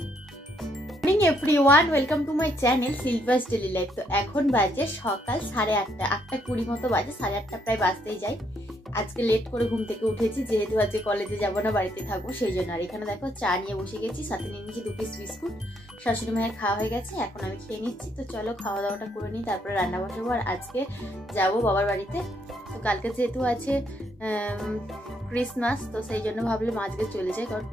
Morning everyone, welcome to my channel silvers daily life. তো এখন বাজে সকাল 8:30, 8:20 মতো বাজে, 8:30 প্রায় বাজতেই যায়। আজকে লেট করে ঘুম থেকে উঠেছি, যেহেতু আজকে কলেজে যাবো না, বাড়িতে থাকবো সেই জন্য। আর এখানে দেখো চা নিয়ে বসে গেছি, সাথে নিয়ে নিয়েছি 2 পিস বিস্কুট। শাশুড়ি মায়ের খাওয়া হয়ে গেছে, এখন আমি খেয়ে নিচ্ছি। তো চলো খাওয়া দাওয়াটা করে নিই, তারপরে রান্না বসাবো। আর আজকে যাবো বাবার বাড়িতে। তো কালকে যেহেতু আছে ক্রিসমাস, তো সেই জন্য ভাবলাম আজকে চলে যাই, কারণ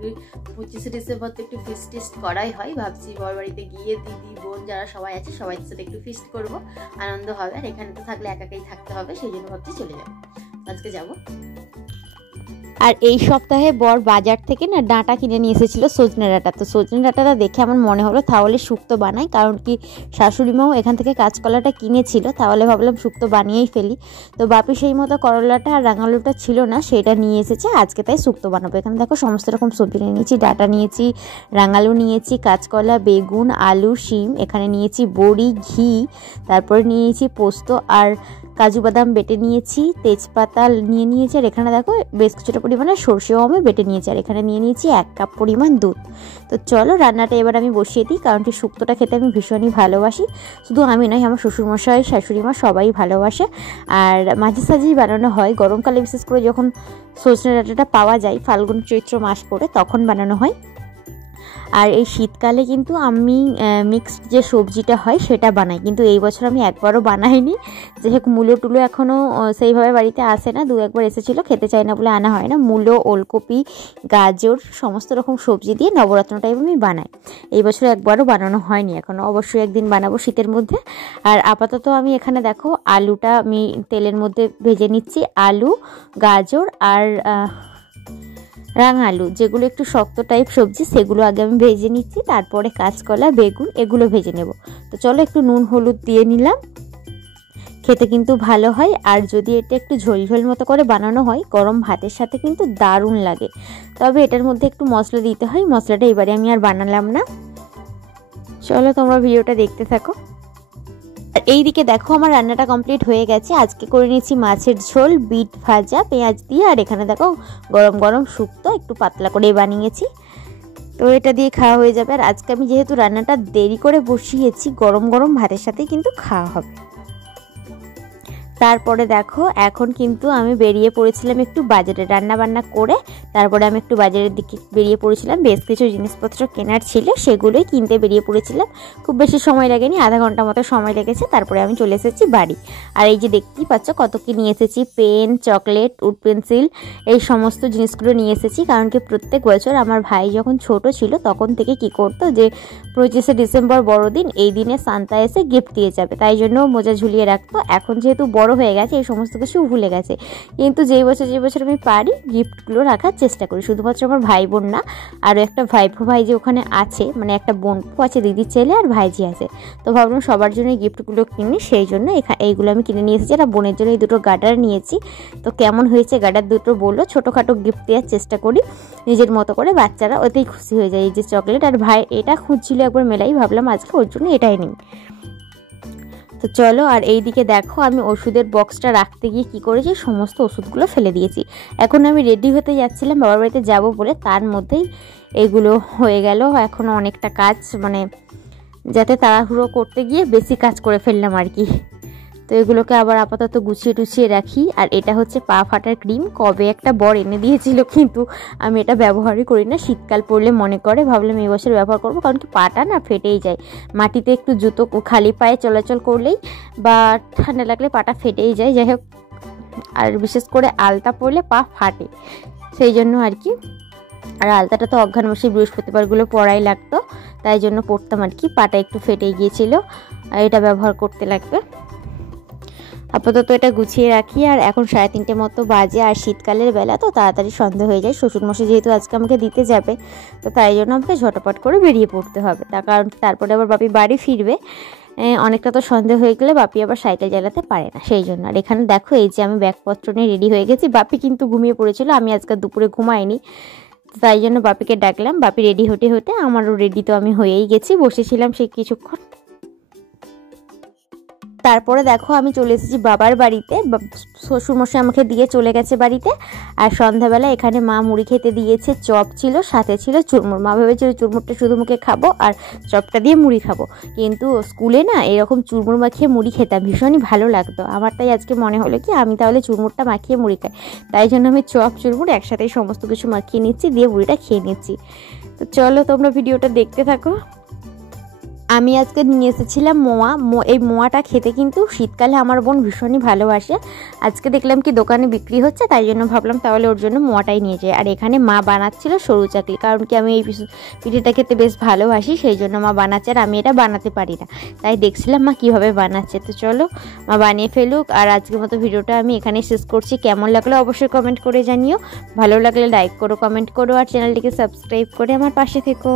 25শে ডিসেম্বর তো একটু ফিস্ট টিস্ট করাই হয়। ভাবছি বাবার বাড়িতে গিয়ে দিদি বোন যারা সবাই আছে সবাই সাথে একটু ফিস্ট করবো, আনন্দ হবে। আর এখানে তো থাকলে একাই থাকতে হবে, সেই জন্য ভাবছি চলে যাবো, আজকে যাবো। আর এই সপ্তাহে বর বাজার থেকে না ডাঁটা কিনে নিয়ে এসেছিল, সজনে ডাঁটা। তো সজনে ডাঁটাটা দেখে আমার মনে হলো তাহলে শুক্তো বানাই, কারণ কি শাশুড়ি মাও এখান থেকে কাঁচকলাটা কিনেছিল, তাহলে ভাবলাম শুক্তো বানিয়েই ফেলি। তো বাপি সেই মতো করলাটা আর রাঙালুটা ছিল না, সেটা নিয়ে এসেছে, আজকে তাই শুক্তো বানাবো। এখানে দেখো সমস্ত রকম সবজি নিয়ে নিয়েছি, ডাঁটা নিয়েছি, রাঙালু নিয়েছি, কাঁচকলা, বেগুন, আলু, শিম, এখানে নিয়েছি বড়ি, ঘি, তারপরে নিয়েছি পোস্ত আর কাজু বাদাম বেটে নিয়েছি, তেজপাতা নিয়ে নিয়েছি, আর এখানে দেখো বেশ কিছুটা পরিমাণে সরষেও আমি বেটে নিয়েছি, আর এখানে নিয়ে নিয়েছি 1 কাপ পরিমাণ দুধ। তো চলো রান্নাটা এবার আমি বসিয়ে দিই, কারণ কি শুক্তোটা খেতে আমি ভীষণই ভালোবাসি। শুধু আমি নয়, আমার শ্বশুরমশাই, শাশুড়ি মা সবাই ভালোবাসে। আর মাঝে সাঝেই বানানো হয়, গরমকালে বিশেষ করে যখন সজনে ডাঁটাটা পাওয়া যায়, ফাল্গুন চৈত্র মাস করে, তখন বানানো হয়। আর এই শীতকালে কিন্তু আমি মিক্সড যে সবজিটা হয় সেটা বানাই, কিন্তু এই বছর আমি একবারও বানাইনি, যেহেতু মূলো টুলো এখনও সেইভাবে বাড়িতে আসে না। 2-1 বার এসেছিলো, খেতে চাই না বলে আনা হয় না। মূলো, ওলকপি, গাজর, সমস্ত রকম সবজি দিয়ে নবরত্ন টাইপ আমি বানাই। এই বছর একবারও বানানো হয়নি এখনও, অবশ্যই একদিন বানাবো শীতের মধ্যে। আর আপাতত আমি এখানে দেখো আলুটা আমি তেলের মধ্যে ভেজে নিচ্ছি। আলু, গাজর আর রাঙালু, যেগুলো একটু শক্ত টাইপ সবজি, সেগুলো আগে আমি ভেজে নিচ্ছি, তারপরে কাঁচকলা, বেগুন এগুলো ভেজে নেব। তো চলো একটু নুন হলুদ দিয়ে নিলাম, খেতে কিন্তু ভালো হয়। আর যদি এটা একটু ঝোল ঝোল মতো করে বানানো হয়, গরম ভাতের সাথে কিন্তু দারুণ লাগে। তবে এটার মধ্যে একটু মশলা দিতে হয়, মশলাটা এবারে আমি আর বানালাম না। চলো তোমরা ভিডিওটা দেখতে থাকো। আর এইদিকে দেখো আমার রান্নাটা কমপ্লিট হয়ে গেছে। আজকে করে নিয়েছি মাছের ঝোল, বিট ভাজা পেঁয়াজ দিয়ে, আর এখানে দেখো গরম গরম শুক্তো একটু পাতলা করে বানিয়েছি। তো এটা দিয়ে খাওয়া হয়ে যাবে। আর আজকে আমি যেহেতু রান্নাটা দেরি করে বসিয়েছি, গরম গরম ভাতের সাথেই কিন্তু খাওয়া হবে। তারপরে দেখো এখন কিন্তু আমি বেরিয়ে পড়েছিলাম একটু বাজারে, রান্না বান্না করে তারপরে আমি একটু বাজারের দিকে বেরিয়ে পড়েছিলাম। বেশ কিছু জিনিসপত্র কেনার ছিল, সেগুলোই কিনতে বেরিয়ে পড়েছিলাম। খুব বেশি সময় লাগেনি, আধা ঘন্টা মতো সময় লেগেছে। তারপরে আমি চলে এসেছি বাড়ি। আর এই যে দেখতেই পাচ্ছ কত কি নিয়ে এসেছি, পেন, চকলেট, উড পেন্সিল, এই সমস্ত জিনিসগুলো নিয়ে এসেছি। কারণ কি প্রত্যেক বছর আমার ভাই যখন ছোট ছিল তখন থেকে কি করতো, যে 25শে ডিসেম্বর বড়দিন, এই দিনে সান্তা এসে গিফট দিয়ে যাবে, তাই জন্য মোজা ঝুলিয়ে রাখতো। এখন যেহেতু বড় হয়ে গেছে, এই সমস্ত কিছু ভুলে গেছে, কিন্তু যে বছর আমি পারি গিফটগুলো রাখার চেষ্টা করি। শুধুমাত্র আমার ভাই বোন না, আরও একটা ভাইপো ভাই যে ওখানে আছে, মানে একটা বোন আছে, দিদির ছেলে আর ভাইজি আছে। তো ভাবলাম সবার জন্য এই গিফটগুলো কিনি, সেই জন্য এইগুলো আমি কিনে নিয়ে এসেছি। আর বোনের জন্য এই 2টো গার্ডার নিয়েছি। তো কেমন হয়েছে গার্ডার দুটো বললো। ছোটোখাটো গিফট দেওয়ার চেষ্টা করি নিজের মতো করে, বাচ্চারা ওতেই খুশি হয়ে যায়। এই যে চকলেট, আর ভাই এটা খুঁজছিল একবার মেলাই, ভাবলাম আজকে ওর জন্য এটাই নিই। তো চলো, আর এই দিকে দেখো আমি ওষুধের বক্সটা রাখতে গিয়ে কি করেছি, সমস্ত ওষুধগুলো ফেলে দিয়েছি। এখন আমি রেডি হতে যাচ্ছিলাম বাবার বাড়িতে যাব বলে, তার মধ্যেই এগুলো হয়ে গেল। এখনও অনেকটা কাজ, মানে যাতে তাড়াহুড়ো করতে গিয়ে বেশি কাজ করে ফেললাম আর কি। তো এগুলোকে আবার আপাতত গুছিয়ে টুছিয়ে রাখি। আর এটা হচ্ছে পা ফাটার ক্রিম, কবে একটা বর এনে দিয়েছিল, কিন্তু আমি এটা ব্যবহারই করি না। শীতকাল পড়লে মনে করে, ভাবলাম এই বছর ব্যবহার করবো, কারণ কি পাটা না ফেটেই যায়। মাটিতে একটু জুতো খালি পায়ে চলাচল করলেই বা ঠান্ডা লাগলে পাটা ফেটেই যায়। যাই হোক, আর বিশেষ করে আলতা পরলে পা ফাটে, সেই জন্য আর কি। আর আলতাটা তো অজ্ঞান বসে বৃহস্পতিবারগুলো পরাই লাগতো, তাই জন্য পরতাম আর কি। পাটা একটু ফেটেই গিয়েছিল, আর এটা ব্যবহার করতে লাগবে। আপাতত এটা গুছিয়ে রাখি। আর এখন 3:30 মতো বাজে, আর শীতকালের বেলা তো তাড়াতাড়ি সন্ধ্যা হয়ে যায়। শ্বশুরমশাই যেহেতু আজকে আমাকে দিতে যাবে, তো তাই জন্য আমাকে ঝটপট করে বেরিয়ে পড়তে হবে, তার কারণ তারপরে আবার বাপি বাড়ি ফিরবে। অনেকটা তো সন্ধ্যা হয়ে গেলে বাপি আবার সাইকেল চালাতে পারে না, সেই জন্য। আর এখানে দেখো এই যে আমি ব্যাগপত্র নিয়ে রেডি হয়ে গেছি। বাপি কিন্তু ঘুমিয়ে পড়েছিল, আমি আজকে দুপুরে ঘুমাইনি, তাই জন্য বাপিকে ডাকলাম। বাপি রেডি হতে হতে আমারও রেডি তো আমি হয়েই গেছি, বসেছিলাম সেই কিছুক্ষণ। তারপরে দেখো আমি চলে এসেছি বাবার বাড়িতে, শ্বশুরমশাই আমাকে দিয়ে চলে গেছে বাড়িতে। আর সন্ধ্যাবেলা এখানে মা মুড়ি খেতে দিয়েছে, চপ ছিল, সাথে ছিল চুরমুর। মা ভেবেছিল চুরমুরটা শুধু মুখে খাবো আর চপটা দিয়ে মুড়ি খাবো, কিন্তু স্কুলে না এরকম চুরমুর মাখিয়ে মুড়ি খেতাম, ভীষণই ভালো লাগতো আমার। তাই আজকে মনে হলো কি আমি তাহলে চুরমুরটা মাখিয়ে মুড়ি খাই, তাই জন্য আমি চপ চুরমুর একসাথেই সমস্ত কিছু মাখিয়ে নিচ্ছি, দিয়ে মুড়িটা খেয়ে নিচ্ছি। তো চলো তোমরা ভিডিওটা দেখতে থাকো। আমি আজকে নিয়ে এসেছিলাম মোয়া। এই মোয়াটা খেতে কিন্তু শীতকালে আমার বোন ভীষণই ভালোবাসে। আজকে দেখলাম কি দোকানে বিক্রি হচ্ছে, তাই জন্য ভাবলাম তাহলে ওর জন্য মোয়াটাই নিয়ে যাই। আর এখানে মা বানাচ্ছিল সরু চাকলি, কারণ কি আমি এই পিঠেটা খেতে বেশ ভালোবাসি, সেই জন্য মা বানাচ্ছে। আর আমি এটা বানাতে পারি না, তাই দেখছিলাম মা কীভাবে বানাচ্ছে। তো চলো মা বানিয়ে ফেলুক। আর আজকের মতো ভিডিওটা আমি এখানেই শেষ করছি। কেমন লাগলো অবশ্যই কমেন্ট করে জানিও, ভালো লাগলে লাইক করো, কমেন্ট করো, আর চ্যানেলটিকে সাবস্ক্রাইব করে আমার পাশে থেকো।